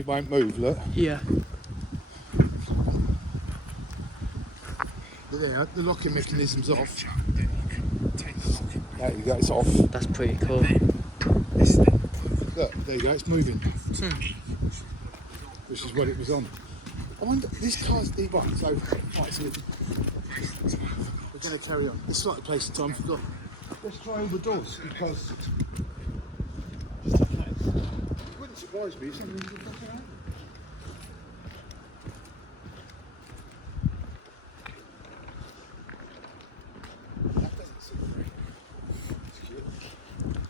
It won't move, look. Yeah. There, the locking mechanism's off. There you go, it's off. That's pretty cool. Look, there you go, it's moving. Which is what it was on. I wonder, this car's right, so we're going to carry on. It's like a place of time forgot. Let's try all the doors because it wouldn't surprise me if something was fucking out. That doesn't seem very cute.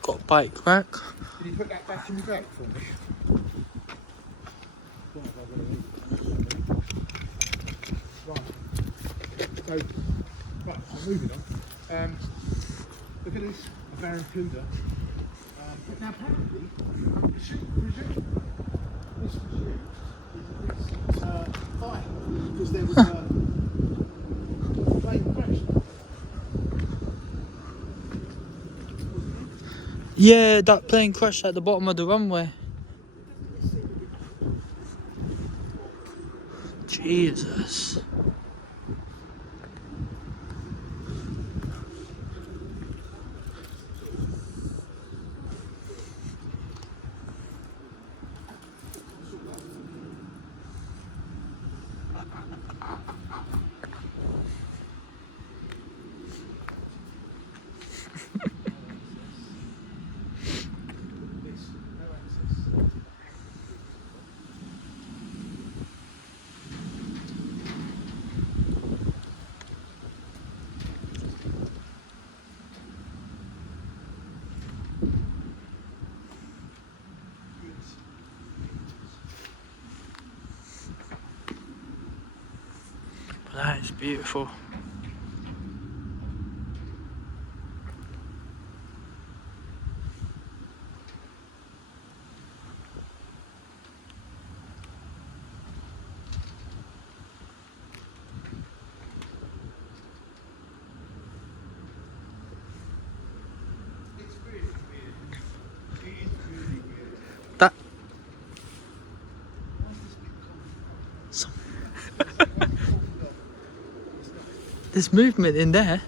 Got a bike rack. Can you put that back in the bag for me? So, right, I'm moving on. Look at this, a Barracuda. Now apparently, this was used fire because there was a plane crash. Yeah, that plane crashed at the bottom of the runway. Jesus. That is beautiful. It's really weird. It is really weird. That. There's movement in there.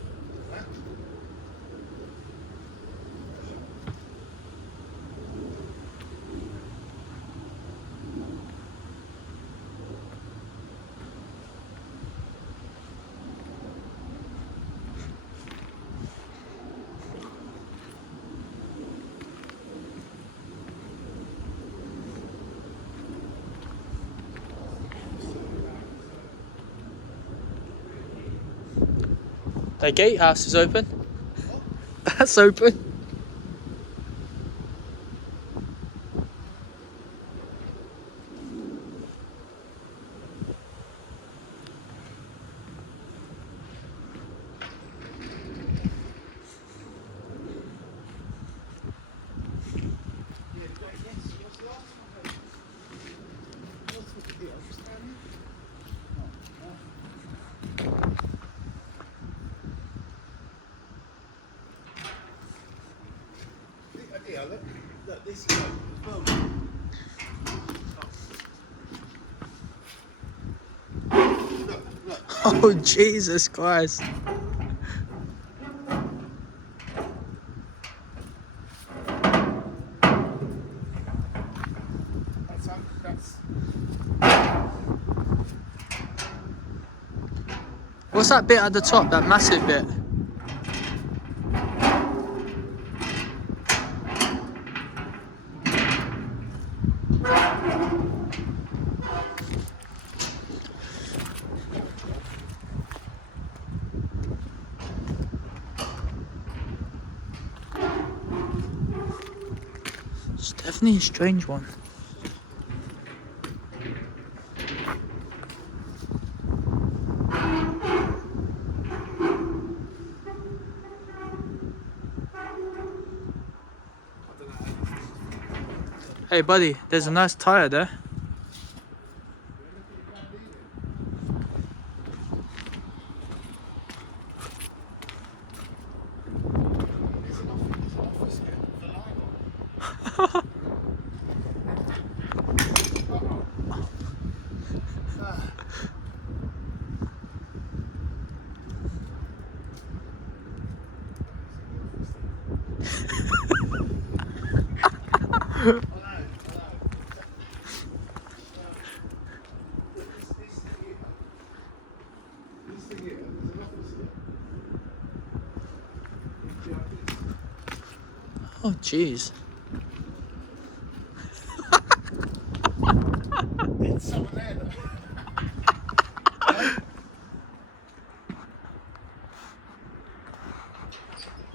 The gatehouse is open. That's open. Yeah, look, this is as well. Look. Oh, Jesus Christ. That's What's that bit at the top, that massive bit? It's definitely a strange one. Hey buddy, there's a nice tyre there. Oh, jeez. There's someone there.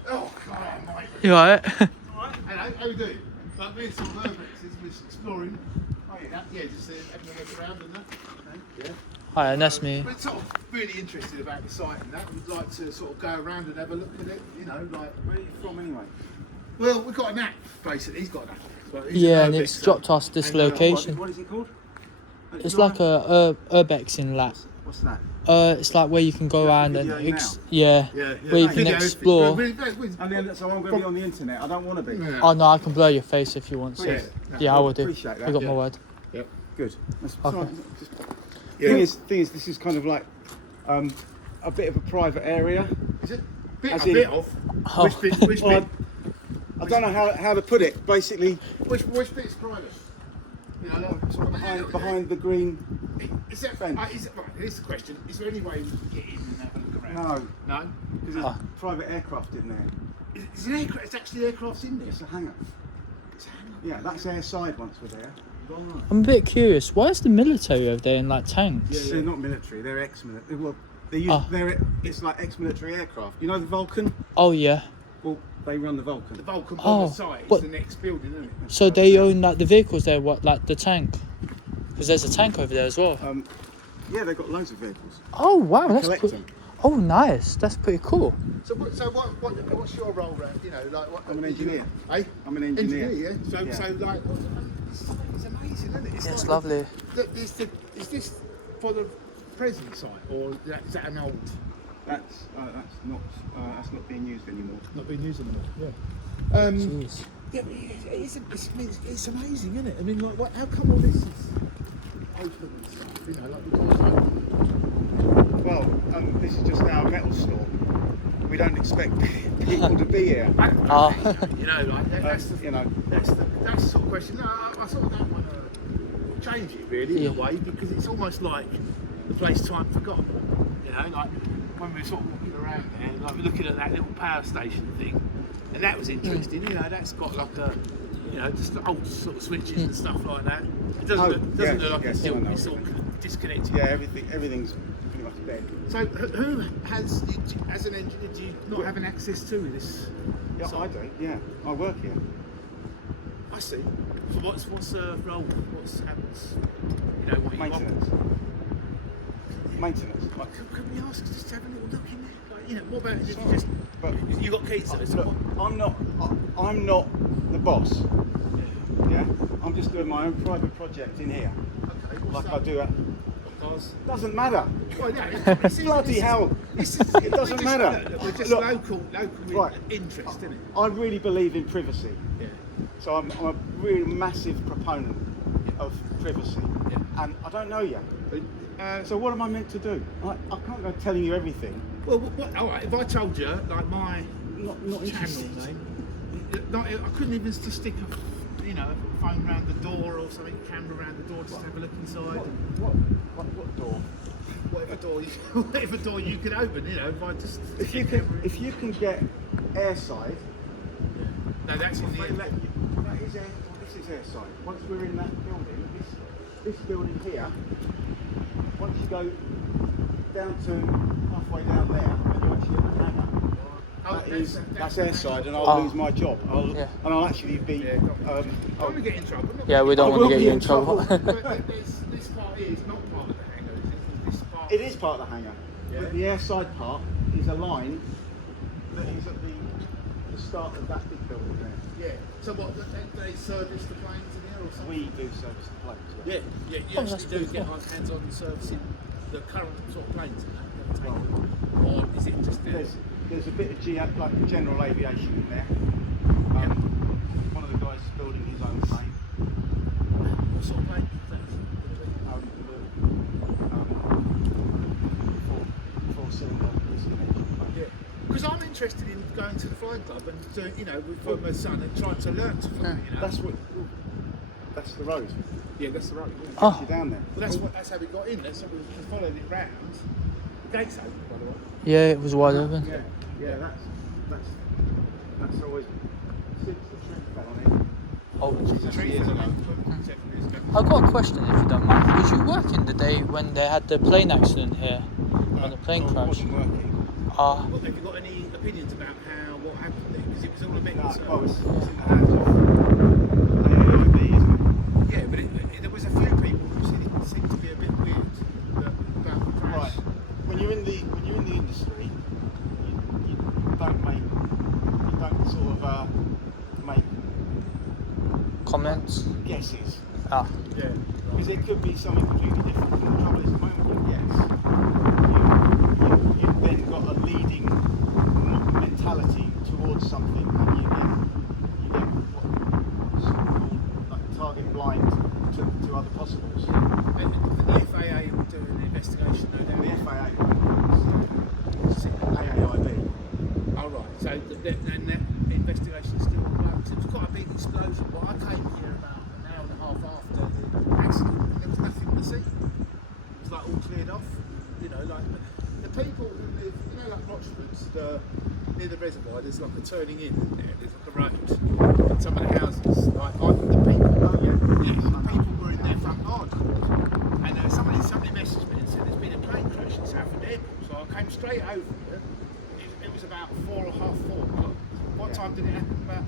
Oh, God, mate. You alright? Hello, how you doing? Like we're sort of urbexes, we're exploring. Oh yeah, just having a look around and that. Okay, yeah. Hi, that's me. We're sort of really interested about the site and that. We'd like to sort of go around and have a look at it. You know, like where are you from anyway? Well, we've got an app basically. He's got an app. So he's Yeah, an and urbex, it's dropped us this and, location. What is it called? It's like a urbexing lab. What's that? It's like where you can go around and video yeah, where you can Video, explore. And then, so I'm going to be on the internet. I don't want to be. Yeah. Oh no, I can blur your face if you want to. Yeah. Yeah, I will do. Appreciate that. You got Yeah. my word. Good. That's Okay. sorry, Yeah. thing is, this is kind of like a bit of a private area. Is it? Bit, As a in- bit of. Oh. Which bit? Which Well, bit? I don't know how to put it. Basically, Which bit is private? You know, like, sort of behind the green. Is that fence. is it, right, here's the question. Is there any way we can get in and have a look around? No, No? because there's Ah. private aircraft in there. Is it aircraft? It's actually aircraft in there. It's a hangar. It's a hangar. Yeah, that's airside once we're there. Right. I'm a bit curious. Why is the military over there in like tanks? They're not military. They're ex-military. Well, they use. Ah. It's like ex-military aircraft. You know the Vulcan? Oh yeah. Well, they run the Vulcan. The Vulcan Oh, on the site is but- the next building, isn't it? So they own like the vehicles there, what like the tank? Because there's a tank over there as well. Yeah, they've got loads of vehicles. Oh wow, that's Collect pretty. them. Oh nice, that's pretty cool. So what's your role around? You know, like what? I'm an engineer. Eh? I'm an engineer. Yeah. So Yeah. like, it's amazing, isn't it? Yeah, it's like lovely. Is this for the present site or is that an old? That's not being used anymore. Not being used anymore. Yeah. Jeez. Yeah, but it's amazing, isn't it? I mean, like, how come all this is open and stuff? You know, like the doors open. Well, this is just now a metal store. We don't expect people to be here. Oh. You know, like that's the You know, that's the sort of question. No, I sort of don't want to change it really in a Yeah. way because it's almost like the place time forgot. You know, like when we were sort of walking around there, like we're looking at that little power station thing, and that was interesting. You know, that's got like a, you know, just old sort of switches and stuff like that. It doesn't look like yes, it's still I know. it's sort of disconnected. yeah, everything's pretty much dead. So who has, as an engineer, do you not have an access to this? Yeah, site? I do. Yeah, I work here. I see. So what's role? What's happens? You know what you want? Maintenance. Like, Can we ask just to have a little look in there? Like, you know, what about if you just but you got keys to this? look, I'm not the boss. Yeah, I'm just doing my own private project in here, Okay, what's like that? I do at. Cars? Doesn't matter. Well, yeah, Bloody hell! It doesn't matter. We're just Look, local Right. interest, isn't it? I really believe in privacy, Yeah. so I'm a really massive proponent of privacy, Yeah. and I don't know yet. But, So what am I meant to do? I can't go telling you everything. well, all right. If I told you, like my Not channel interested. name, I couldn't even just stick a, you know, a phone around the door or something, camera around the door, just have a look inside. What door? Whatever door you could open, you know. If I just If you can get airside, no, that's in the they let you. That is air. This is airside. Once we're in that building, this building here. Once you go down to halfway down there, and you actually hit the hangar. That's airside, and I'll lose my job. And I'll actually be. I don't want to get in trouble. Yeah, we don't I want will to get be you in in trouble. But this part here is not part of the hangar, is it? This part. It is part of the hangar, Yeah. but the airside part is a line that is at the start of that big building there. Yeah. So what? They service the planes in here or something? We do service the planes. Yeah. Yeah. You Oh, that's actually do pretty get cool. like hands-on servicing the current sort of planes and that. Or is it just there? There's a bit of like general aviation in there. One of the guys is building his own plane. What sort of plane is that? interested in going to the flying club and doing, you know, with my son and trying to learn to fly. You know, That's the road. yeah, that's the road. Yeah. Oh. You're down there. Well, that's how we got in. That's how we followed it round. The gates open, by the way. Yeah, it was wide open. Yeah, that's always since the tree fell on it. Oh, The tree years fell ago. down 7 years ago. I've got a question if you don't mind. Was you working the day when they had the plane accident here? When the plane I crashed? wasn't working. Ah, Well, have you got any opinions about what happened there? Because it was all a bit. Well, it's in the hands of AIB, isn't Yeah, but there was a few people who said it seemed to be a bit weird about the it? crash. Right. When you're in the industry, you don't sort of make comments? guesses. Ah, Yeah. Because it could be something completely different. And the trouble is, the moment you guess, you've then got a leading mentality towards something, and you get what's called like target blind to other possibles. The FAA will do an investigation, no doubt. The FAA is AAIB. Oh, right. So and that investigation still works. It was quite a big explosion, but I came here about an hour and a half after the accident, and there was nothing to see. It was like all cleared off. You know, like the people who live, you know, like Rochford, near the reservoir. There's like a turning in there. There's like a road. And some of the houses, like the people, the people were in their front garden, and somebody messaged me and said there's been a plane crash in Southend Airport. So I came straight over here. It was about 4 or half 4 o'clock. What time did it happen? About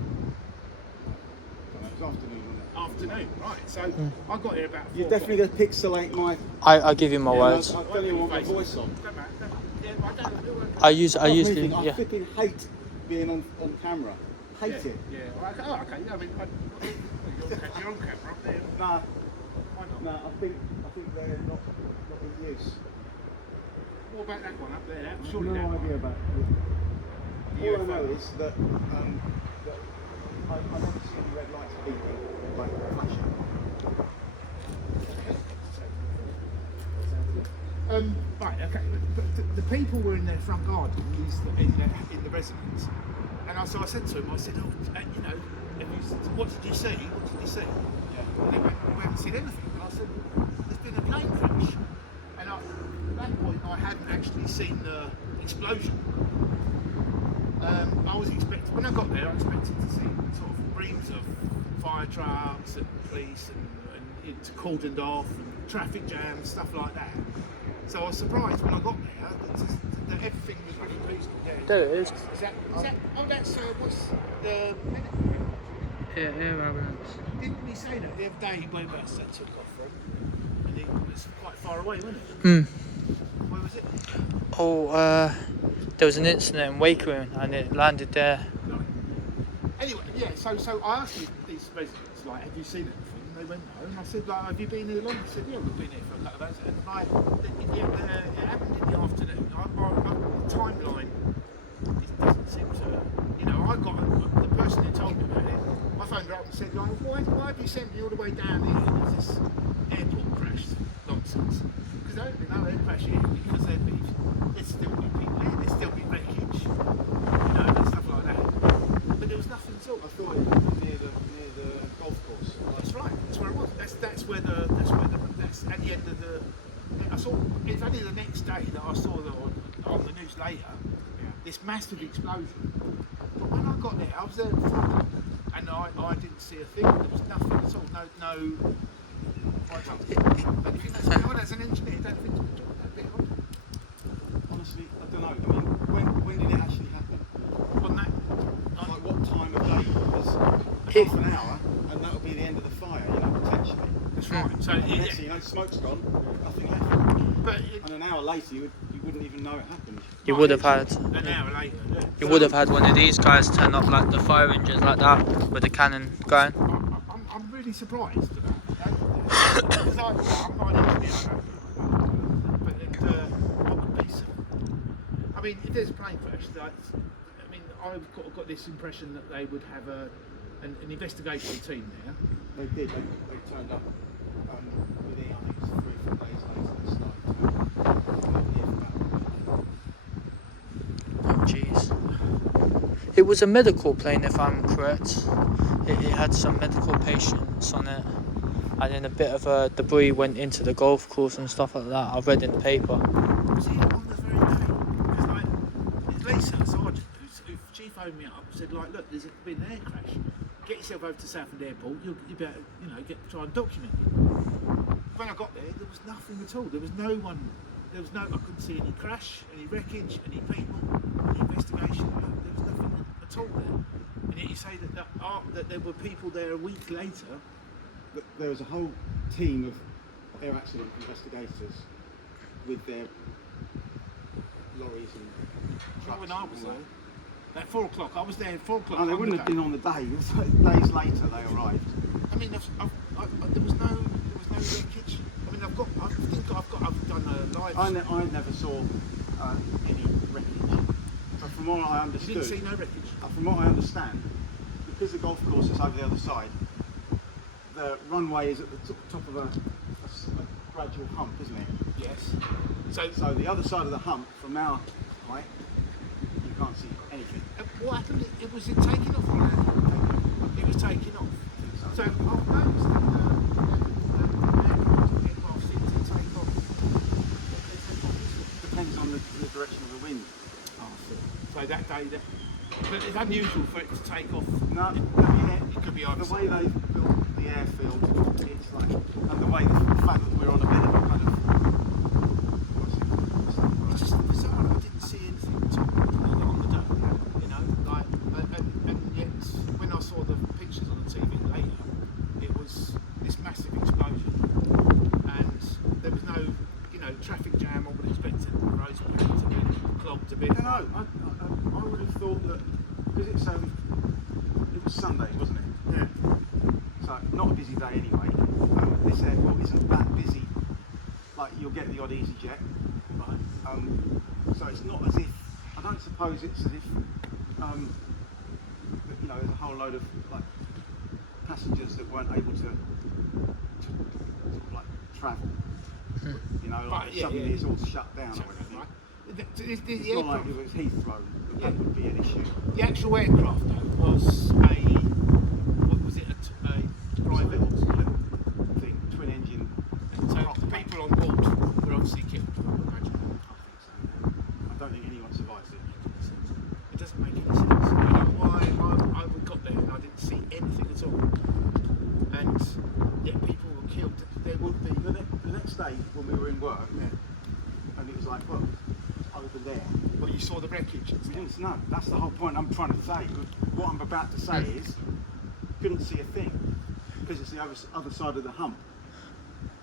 It was afternoon, wasn't it? afternoon, right? So I got here about 4 You're definitely going to pixelate my. I give you my words. I don't even want my voice on. Don't matter. Yeah, I don't know. I usually, I yeah. flipping hate being on camera. Hate it. Yeah. Well, okay. Oh, okay. Yeah, I mean, you're on camera up there. Nah, Why not? nah. I think they're not in use. What about that one up there? That, I've surely no that idea one. about it. All I know is that I never see any red lights beeping, like flashing. Right, okay. But the people were in their front garden, in the residence, and so I said to him, I said, oh, you know, what did you see? What did you see? Yeah. And they went, we haven't seen anything. And I said, there's been a plane crash. And at that point, I hadn't actually seen the explosion. I was expecting, when I got there, I expected to see sort of reams of fire trucks and police and it's cordoned off and traffic jams, stuff like that. So I was surprised when I got there that everything was running peaceful. Yeah. There it is. Is that, oh, that's, what's the minute? Yeah, air ambulance. Didn't he say that the other day whereabouts that took off from? And it was quite far away, wasn't it? Hmm. Where was it? Oh, there was an incident in Wakering and it landed there. Right. Anyway, yeah, so I asked these residents, like, have you seen anything? And they went, no. And I said, like, have you been here long? They said, yeah, we've been here for a couple of hours. And like, it happened in the afternoon. The timeline doesn't seem to, you know, I got the person who told me about it. I phoned her up and said, like, why have you sent me all the way down here? There's this airport crash nonsense. Because I don't think no air crash here because there'd still be people here, there'd still be wreckage, you know, and stuff like that. But there was nothing at all. I thought it was near the golf course. That's right. That's where it was. That's where that's at the end of the. I saw. It's only the next day that I saw that on the news later. This massive explosion. But when I got there, I was there at 4 o'clock, and I didn't see a thing. There was nothing at all. No. Don't you think that's a bit odd as an engineer? Don't you think that's a bit odd? Honestly, I don't know. I mean, when did it actually happen? On that. Like what time of day was half an hour, and that would be the end of the fire, you know, potentially. That's right. So And yeah, next thing you know, smoke's gone, nothing left. but And an hour later, you wouldn't even know it happened. You would have had. an hour later. Yeah. You would have had one of these guys turn up like the fire engines like that with the cannon going. I'm really surprised at that. Because I'm not an engineer, but what would be I mean, if there's a plane crash, I mean, I've got this impression that they would have an investigation team there. They did. They turned up within, I think it was 3 or 4 days later. They started. Oh jeez. It was a medical plane, if I'm correct. It had some medical patients on it, and then a bit of debris went into the golf course and stuff like that. I've read in the paper. Was it on the very day? Because like, Lisa, sergeant, who she phoned me up, said like, look, there's been an air crash. Get yourself over to Southend Airport. You better, try and document it. When I got there was nothing at all. There was no one. I couldn't see any crash, any wreckage, any people, any investigation. There was nothing at all there. And yet you say that there were people there a week later. There was a whole team of air accident investigators with their lorries and trucks. When I was there, at 4 o'clock, I was there at 4 o'clock. Oh, they wouldn't have been on the day. It was days later they arrived. I mean, there was no wreckage. I mean, I've done a live. I never saw any wreckage. So from what I understood, You didn't see no wreckage. From what I understand, because the golf course is over the other side, the runway is at the top of a gradual hump, isn't it? Yes. So the other side of the hump, from our height, you can't see anything. What happened? Was it taking off or landing? It was taking off. So I've noticed that the aircraft seem to take off. Depends on the direction of the wind. So that day, but it's unusual for it to take off. No, It could be either the way side. they built the airfield, it's like, and the way the fact that we're on a bit of a kind of, It's just bizarre. I didn't see anything at all on the day. And yet when I saw the pictures on the TV later, it was this massive explosion, and there was no, traffic jam. I would expect it. The roads were packed a bit, clogged a bit. I don't know. I would have thought that because it was Sunday, wasn't it? Yeah. So not a busy day anyway. This airport isn't that busy. Like you'll get the odd EasyJet, right? So it's not as if I don't suppose it's as if there's a whole load of like passengers that weren't able to sort of like travel. Suddenly it's all shut down or anything. It's not like if it was Heathrow that would be an issue. The actual aircraft though was a private little thing, twin engine. So the people on board were obviously killed. I imagine. I don't think anyone survives it. It doesn't make any sense. I don't know why I got there and I didn't see anything at all. And yet people were killed. There would be. The next day when we were in work, and it was like, well, over there. Well, you saw the wreckage. We didn't know. That's the whole point I'm trying to say. What I'm about to say is, couldn't see a thing because it's the other side of the hump.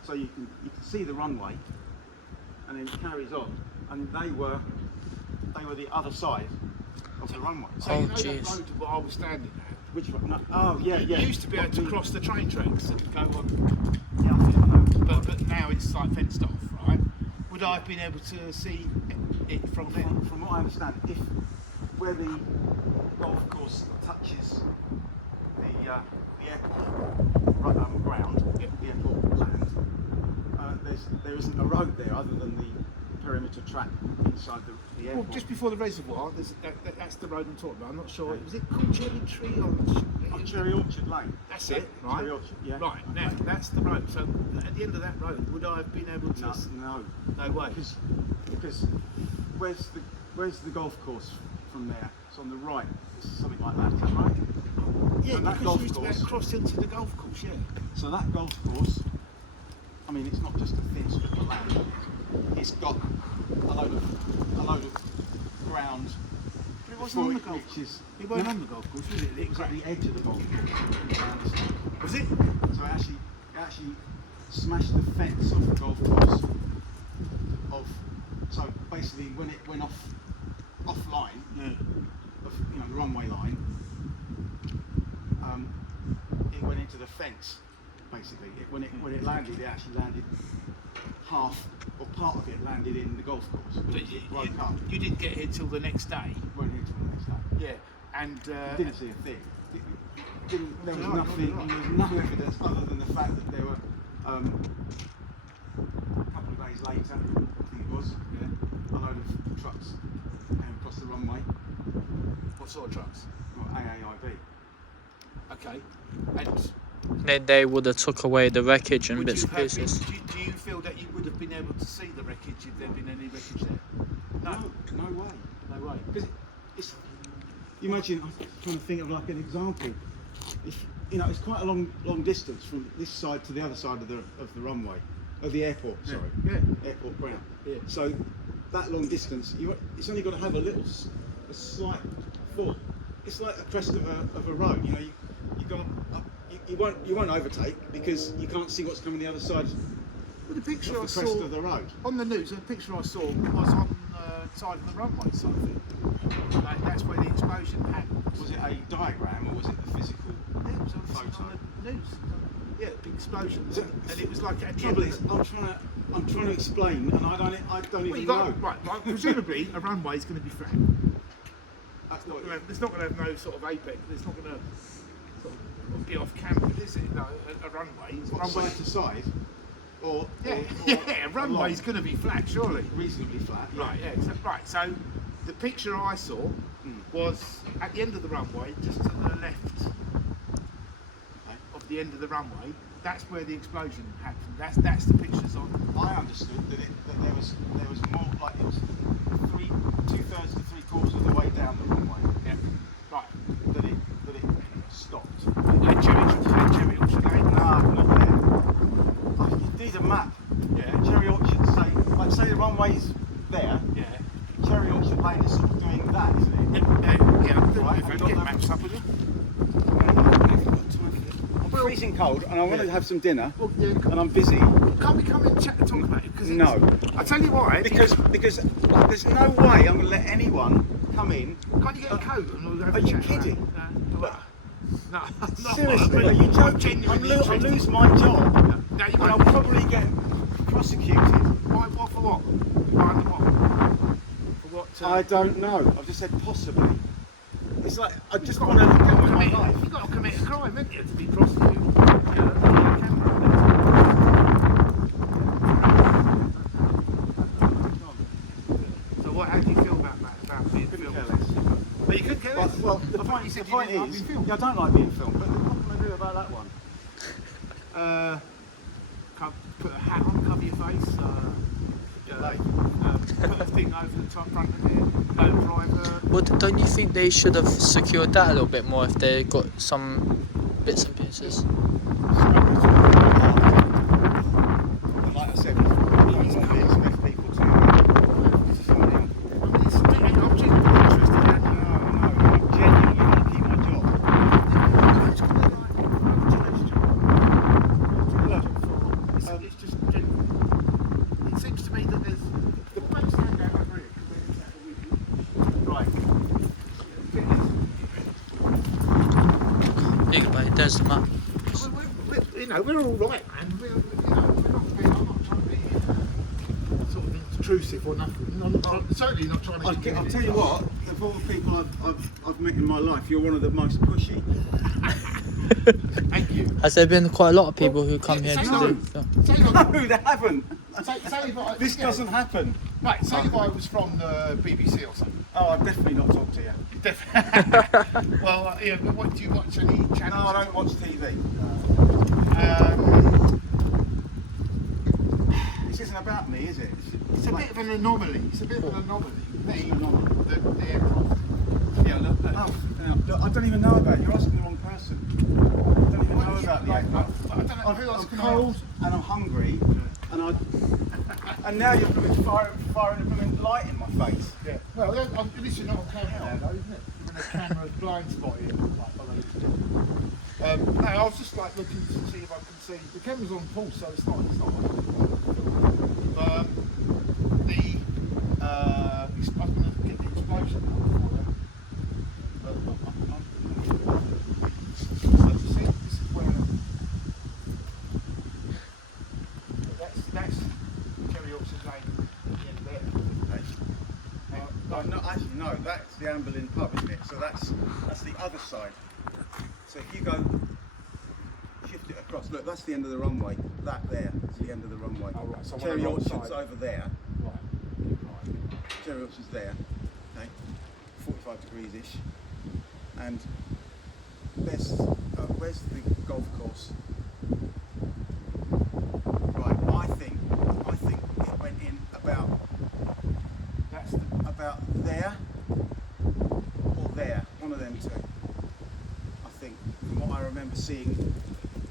So you can see the runway, and then it carries on, and they were the other side of the runway. So that road where I was standing at. Which one? No, oh yeah. You used to be able to cross the train tracks and go on. Yeah, I think I know. But now it's like fenced off, right? Would I have been able to see it from there? From what I understand, where the golf course touches the airport ground, the airport land, there isn't a road there other than the perimeter track inside the airport. Well, just before the reservoir, that's the road I'm talking about. I'm not sure. Was it called Cherry Tree or? Cherry Orchard Lane. That's it, right? Cherry Orchard, yeah. Right, now that's the road. So at the end of that road, would I have been able to? No way. Because where's the golf course from there? It's on the right. It's something like that, is that right? Yeah, so that because golf you used to be able to cross into the golf course, yeah. So that golf course, I mean, it's not just a thin strip of land. It's got a load of ground. But it wasn't on the golf course. It wasn't on the golf course, was it? It was at the edge of the golf course. Was it? So it actually smashed the fence off the golf course. So basically, when it went offline, the runway line, it went into the fence. Basically, when it landed, it actually landed half or part of it landed in the golf course. But you didn't get here till the next day. Went here till the next day. Yeah, and didn't see a thing. There was nothing. There was no evidence other than the fact that there were a couple of days later, I think it was, a load of trucks came across the runway. What sort of trucks? Well, AAIB. Okay. And They would have took away the wreckage and would bits you and have been, pieces. do you feel that you would have been able to see the wreckage if there had been any wreckage there? No way. No way. Because it's, you imagine, I'm trying to think of like an example. If, you know, it's quite a long distance from this side to the other side of the runway, of the airport. Sorry, Yeah. airport ground. Yeah. So that long distance, it's only got to have a slight fall. It's like the crest of a road. You know, you got you won't overtake because you can't see what's coming the other side. Well, the picture I Off the saw crest of the road. on the news, the picture I saw was on the side of the runway side of it. Like, that's where the explosion happened. Was it a diagram or was it the physical? Yeah, it was on Photo. the news. Yeah, big explosion. So- And it was like at the Trouble end is, of the, I'm trying to explain, and I don't well, even you know. got, right, presumably a runway is going to be flat. That's It's not going to have no sort of apex. It's not going to sort of be off camber, is it? No, a runway. what, side to side, or Yeah, or yeah. A runway's along, going to be flat, surely. reasonably flat. Yeah. Right, yeah. So the picture I saw was at the end of the runway, just to the left of the end of the runway. That's where the explosion happened. That's the pictures on. I understood that there was more, like it was 2/3 to 3/4 of the way down the runway. Yeah. Right. That it stopped. At Cherry Orchard Lane. No, not there. You need a map. Yeah. Cherry Orchard, say the runway's there. Yeah. Cherry Orchard Lane is sort of doing that, isn't it? Yeah. Right, If I I've get got maps up with you. I'm freezing cold, and I want to have some dinner, Well, yeah, and I'm busy. can't we come and chat and talk about it? Because No. I tell you why. Because there's no way I'm going to let anyone come in. Can't you get a coat and we'll have Are a you chat? kidding? No. No. Seriously, are you joking? I'll lose my job, No, you and I'll won't. probably get prosecuted. What for what? Behind the what? For what? I don't know. I've just said possibly. It's like I just want to get on with my life. You've got to commit a crime, haven't you, to be prosecuted? You know, on camera. So what? How do you feel about that? About being Couldn't filmed? care less. But you could care less. Well, the I thought point, you the said you point didn't like is, being filmed. yeah, I don't like being filmed, but what can I do about that one? Put a hat on, cover your face. Put a thing over the top front of it. Go private. Well, don't you think they should have secured that a little bit more if they got some bits and pieces? And like I said, I don't normally expect people to sign in. I'm genuinely interested in No, I'm genuinely going to keep my job. Look, It's just genuine. It seems to me that there's the bank stand out over here because they're right. Think about it, there's the map. We're all right, man. I'm not trying to be sort of intrusive or nothing. Certainly not trying to. I'll tell you what, of all the people I've met in my life, you're one of the most pushy. Thank you. Has there been quite a lot of people who come here say to no. do film? Say No, they haven't. if This doesn't happen. Right, say if I was from the BBC or something. Oh, I'd definitely not talk to you. Well, yeah, but what do you watch any channels? No, I don't watch TV. This isn't about me, is it? It's a bit of an anomaly. It's a bit of an anomaly. An anomaly? The aircraft. Yeah, look. Look, I don't even know about it. You're asking the wrong person. I don't even know about the aircraft. I don't know who else I'm can cold and I'm hungry, and now you're firing a blooming light in my face. Yeah. Well, this is not on camera though, isn't it? When the camera's blind spotting. No, I was just like looking to see if I can see. The camera's on pulse, so it's not on. I'm going to get the explosion out for so see, this is where that's Cherry Orchard Lane at the end there. No, that's the Amberlin pub, isn't it? So that's the other side. So if you go, shift it across. Look, that's the end of the runway. That there is the end of the runway. Oh, right. So Cherry on the Orchard's side. over there. Right. Cherry Hills was there, okay, 45 degrees ish, and there's where's the golf course? Right, I think it went in about about there or there, one of them two. I think from what I remember seeing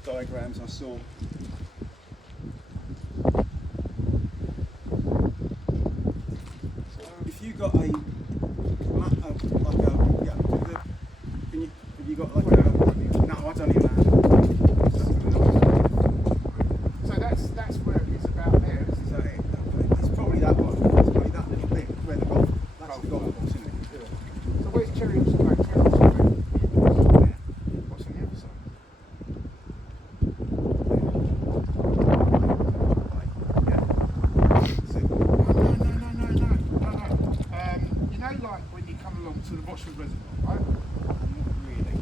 diagrams I saw. If you got a have you got like a no, I don't even know. So that's where it is about there. So it's probably that one. It's probably that little bit where the golf. That's the golf course, isn't it? So where's Cherry Hills going? Cherry Hills going. What's on the other side? No. You know, like when you come along to the Bochford Reservoir, right? Not really.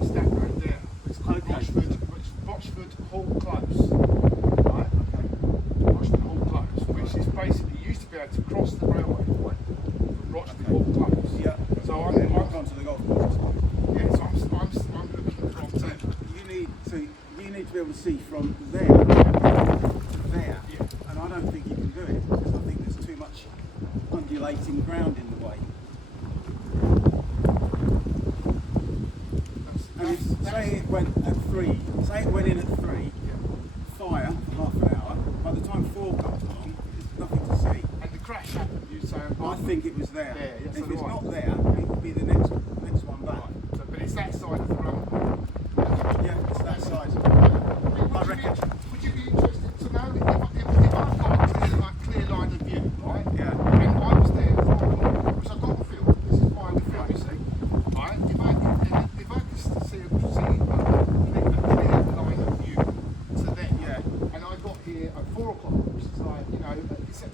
It's that road there. It's called Bochford Hall Close. Right? Okay. Bochford Hall Close, which is basically you used to be able to cross the railway point from Rochford Hall Close. Yeah. So I'm on to the golf course. yeah, so I'm looking from there. You need to be able to see from there to there. Yeah. And I don't think you can do it because I think there's too much undulating ground in the way. And if, say it went at 3, say it went in at 3, fire for half an hour, by the time 4 comes along, there's nothing to see. And the crash happened, you say. I think it was there. Yeah, yes, if so it's do I. not there, it would be the next one back. So, but it's that side of the road. Yeah, it's that side. Would you be interested to know if I've got a clear line of view, right? Yeah. And I was there at 4 o'clock, which I've got to film. This is why we film, you see. Right? If I could see a clear line of view to them, Yeah. and I got here at 4 o'clock, which is like, it's an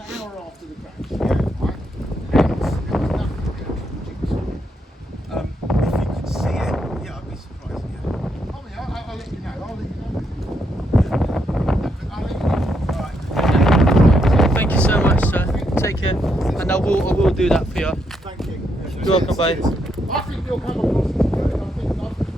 hour after the crash, Yeah. right? And there was nothing there. Would you be sorry? If you could see it, yeah, I'd be surprised. Yeah. Oh yeah, I'll let you know. I'll let you know. Right. Thank you so much, sir. Take care, and I will do that for you. Thank you. You're welcome, bye. I think you'll come across as good. I think that's the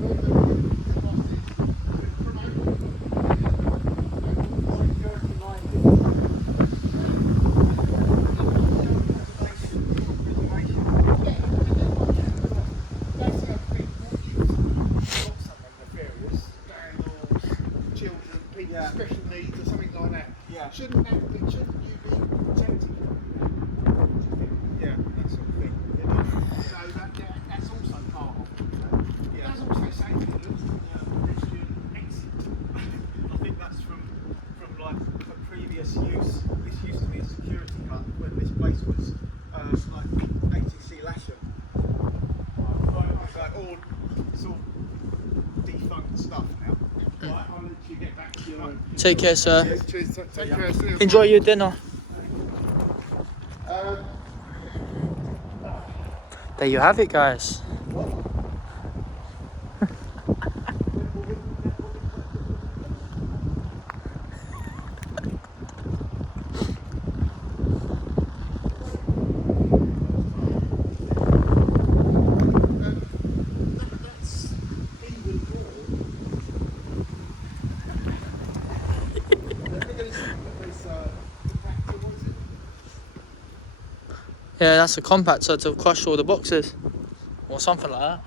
Yeah. special needs or something like that. Yeah. Shouldn't you be protected from Yeah, that sort of thing. that? That's also part of it. Yeah. That's also safety. Pedestrian exit. I think that's from like a previous use. This used to be a security cut when this place was like ATC Lasham. It's all defunct stuff now. Right, I'll let you get back to your. Take care, sir. Cheers. Take care. See you. Enjoy your dinner. There you have it, guys. Yeah, that's a compactor to crush all the boxes. Or something like that.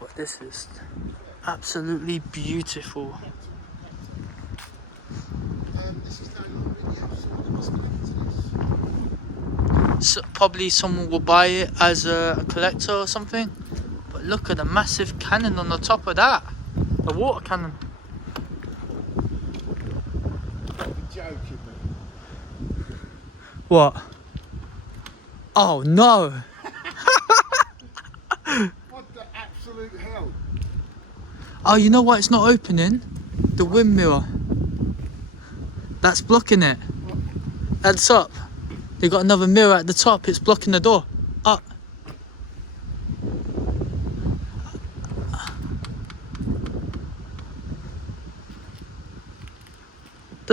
But this is absolutely beautiful. This is no longer in use. It was connected to this. So probably someone will buy it as a collector or something. But look at the massive cannon on the top of that. The water cannon. Joking, man. What? Oh no! What the absolute hell? Oh, you know what? It's not opening. The wind mirror. That's blocking it. At the top. They got another mirror at the top. It's blocking the door. Up.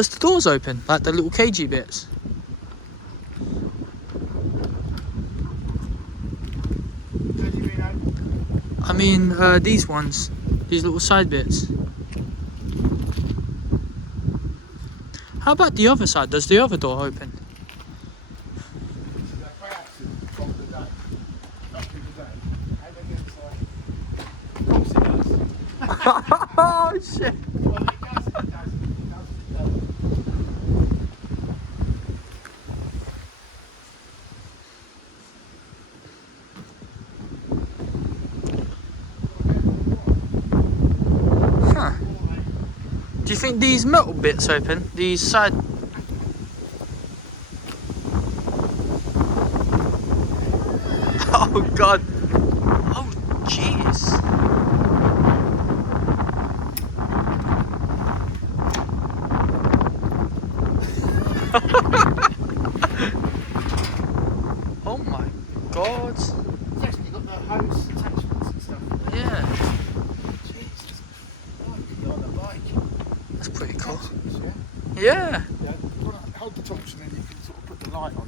Does the doors open? Like the little cagey bits? How do you mean open? I mean, these ones. These little side bits. How about the other side? Does the other door open? They're collapsing from the day. Not through the day. How they get inside? Of course it does. Oh shit! Well, it does, it does, it does, it does. Huh. Do you think these metal bits open? These side... Oh god! Oh jeez! Oh my god! It's actually got the hose attachments and stuff. Yeah, Jesus. Like on a bike. that's pretty cool. Attachments, yeah? Yeah! Yeah. You want to hold the torch and then you can sort of put the light on.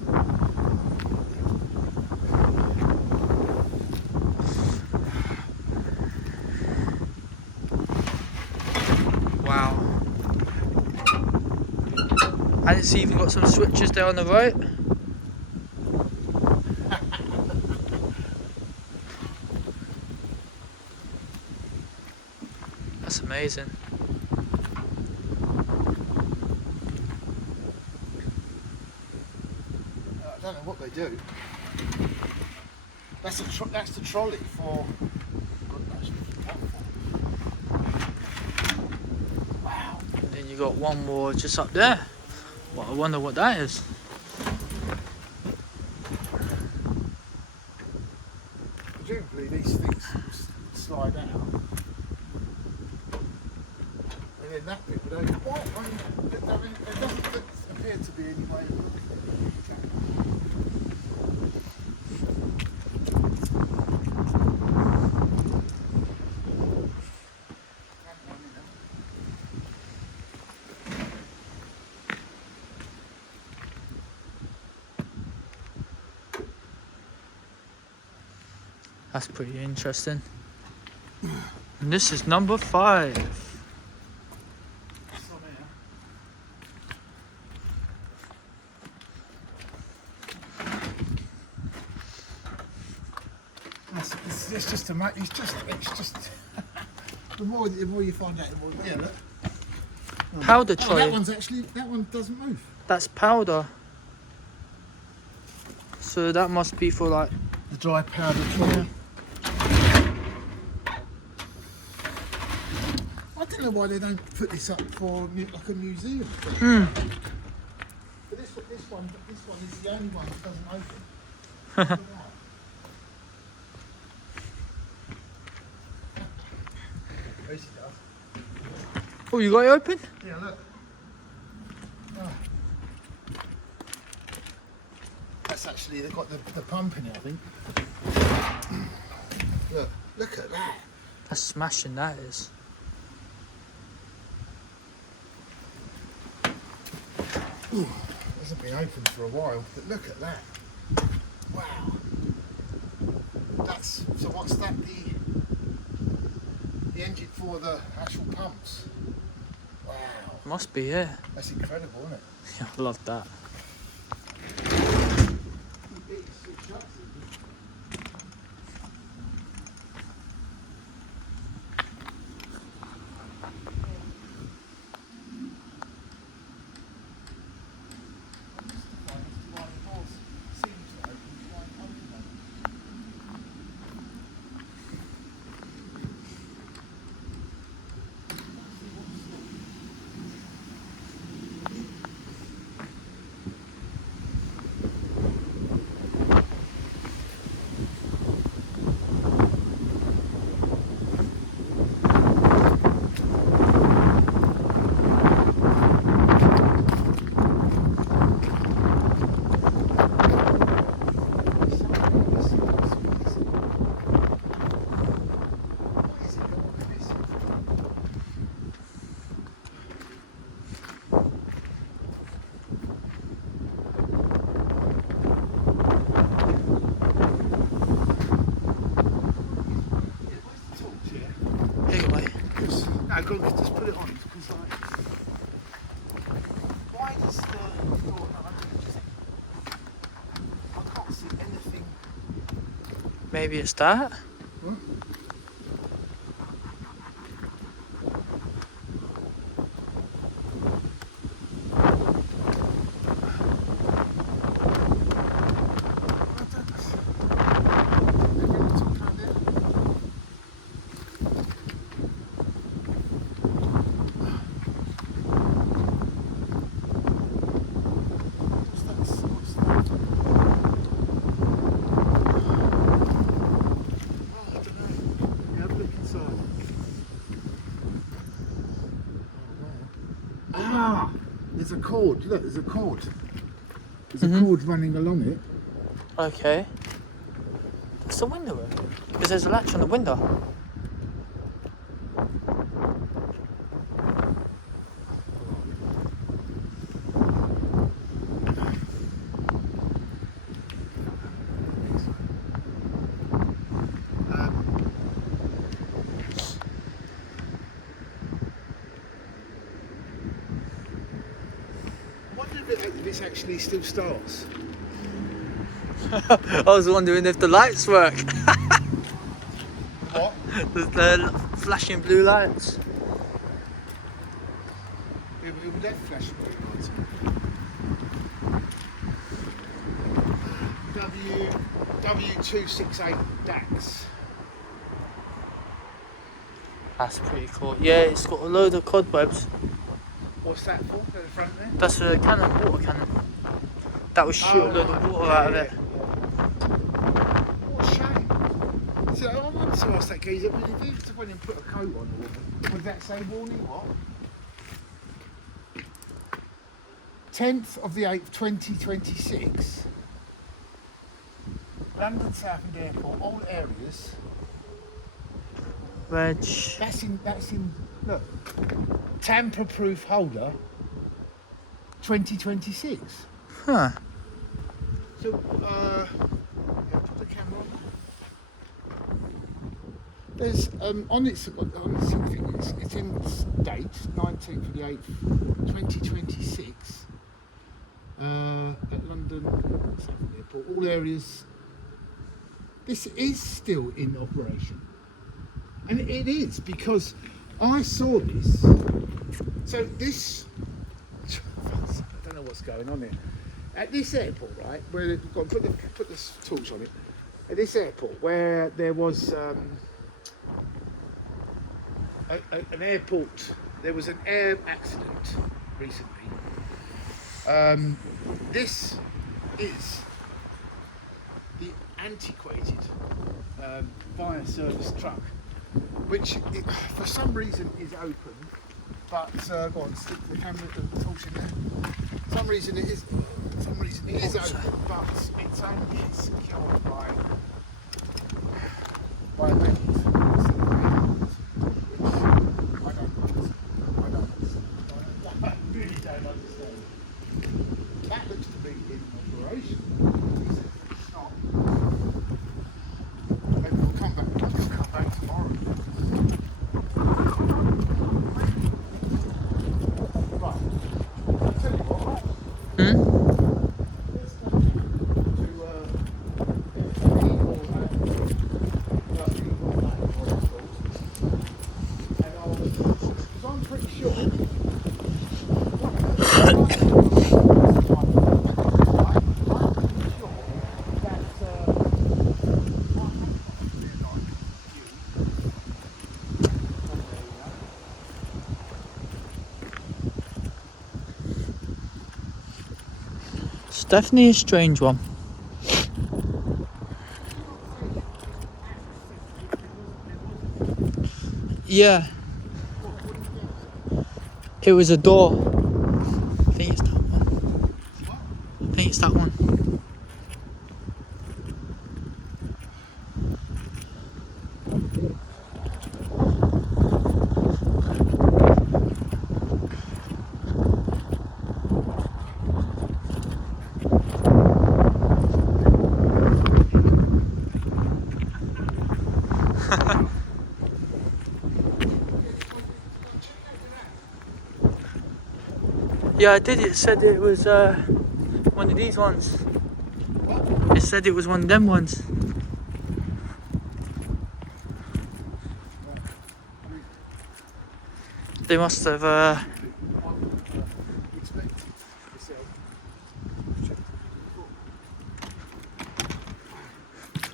Wow. And it's even got some switches there on the right. That's amazing. I don't know what they do. That's the trolley for. God knows what for. Wow. And then you got one more just up there. Well, I wonder what that is. Presumably these things slide out. And then that bit would open. What? I mean, it doesn't appear to be any way. That's pretty interesting. And this is number 5. It's just a it's just the more you find out, the more yeah. Look. Powder Oh, trolley. that one doesn't move. That's powder. So that must be for like... The dry powder trolley. I don't know why they don't put this up for like a museum. Hmm. But this one is the only one that doesn't open. Yes, it does. Oh, you got it open? Yeah, look. Oh. That's actually, they've got the pump in it, I think. Look at that. That's smashing, that is. Ooh, hasn't been open for a while, but look at that. Wow. So what's that, the engine for the actual pumps? Wow. Must be, yeah. That's incredible, isn't it? Yeah, I love that. Maybe it's that? What? There's a cord, look, there's a cord. There's a cord running along it. Okay. It's the window open. Because there's a latch on the window. I wonder if this actually still starts. I was wondering if the lights work. What? The flashing blue lights. It would have flash blue lights. W268 DAX. That's pretty cool. Yeah, it's got a load of cobwebs. What's that for? At the front there? That's a cannon, water cannon. That will shoot a load of water out of it. What a shame. So I wanted to ask that geezer, but if he was to went and put a coat on, would that say warning what? 10th of the 8th, 2026. London Southend Airport, all areas. Reg. That's in, look, tamper-proof holder, 2026. Huh. So, yeah, put the camera on. There's, on its thing, it's in date, 19th of the 8th, 2026, at London Southend Airport, all areas. This is still in operation. And it is, because I saw this. So this, I don't know what's going on here. At this airport, right, where they've got put the torch on it. At this airport, where there was an airport, there was an air accident recently. This is the antiquated fire service truck, which for some reason is open, but go on, stick the camera, the torch in there. For some reason it is open, but it's only secured by a magnet. I really don't understand. That looks to be in operation. It's not. Maybe we'll come back tomorrow. Right. I'll tell you what. Hmm? Let's go to because I'm pretty sure. It's definitely a strange one. Yeah. It was a door. I think it's that one. I think it's that one. Yeah, I did. It said it was one of these ones. It said it was one of them ones. They must have. Expect yourself.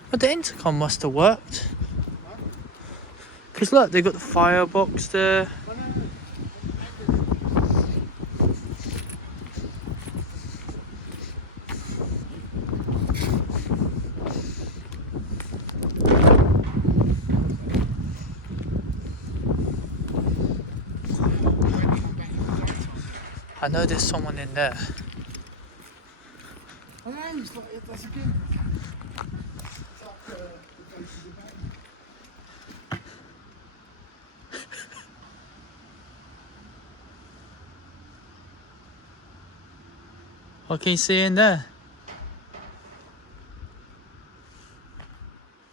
But the intercom must have worked. Because look, they got the firebox there. I know there's someone in there. I know, it's like, that's a good. It's like the ghost of the bank. What can you see in there?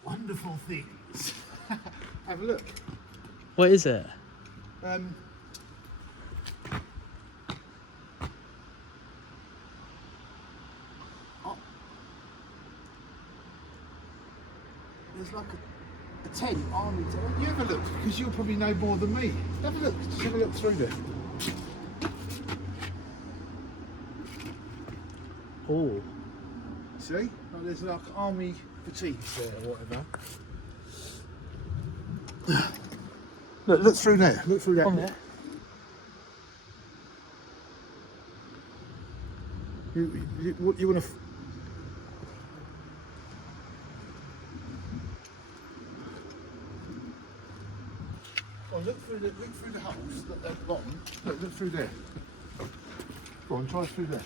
Wonderful things. Have a look. What is it? There's like a tent, army tent. You have a look, because you'll probably know more than me. Have a look, just have a look through there. Oh. See? Like there's like army fatigues there or whatever. Look through there. Look through that. Come there. You want to? Oh, look through the holes at the bottom. Look through there. Go on, try through there.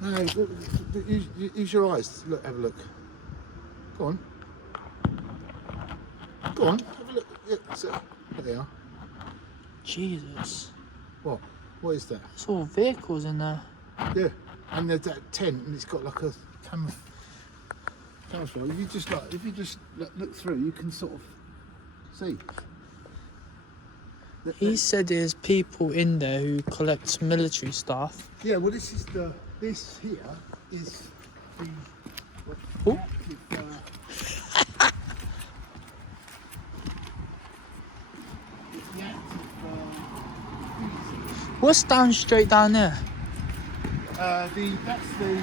No, use your eyes. Look, have a look. Go on. Go on, have a look. Yeah, that's it. There they are. Jesus. What? What is that? It's all vehicles in there. Yeah, and there's that tent, and it's got like a camouflage. If you just look through, you can sort of see. He said there's people in there who collect military stuff. Yeah, well, this here is the Oh. active, it's the active What's down straight down there? that's the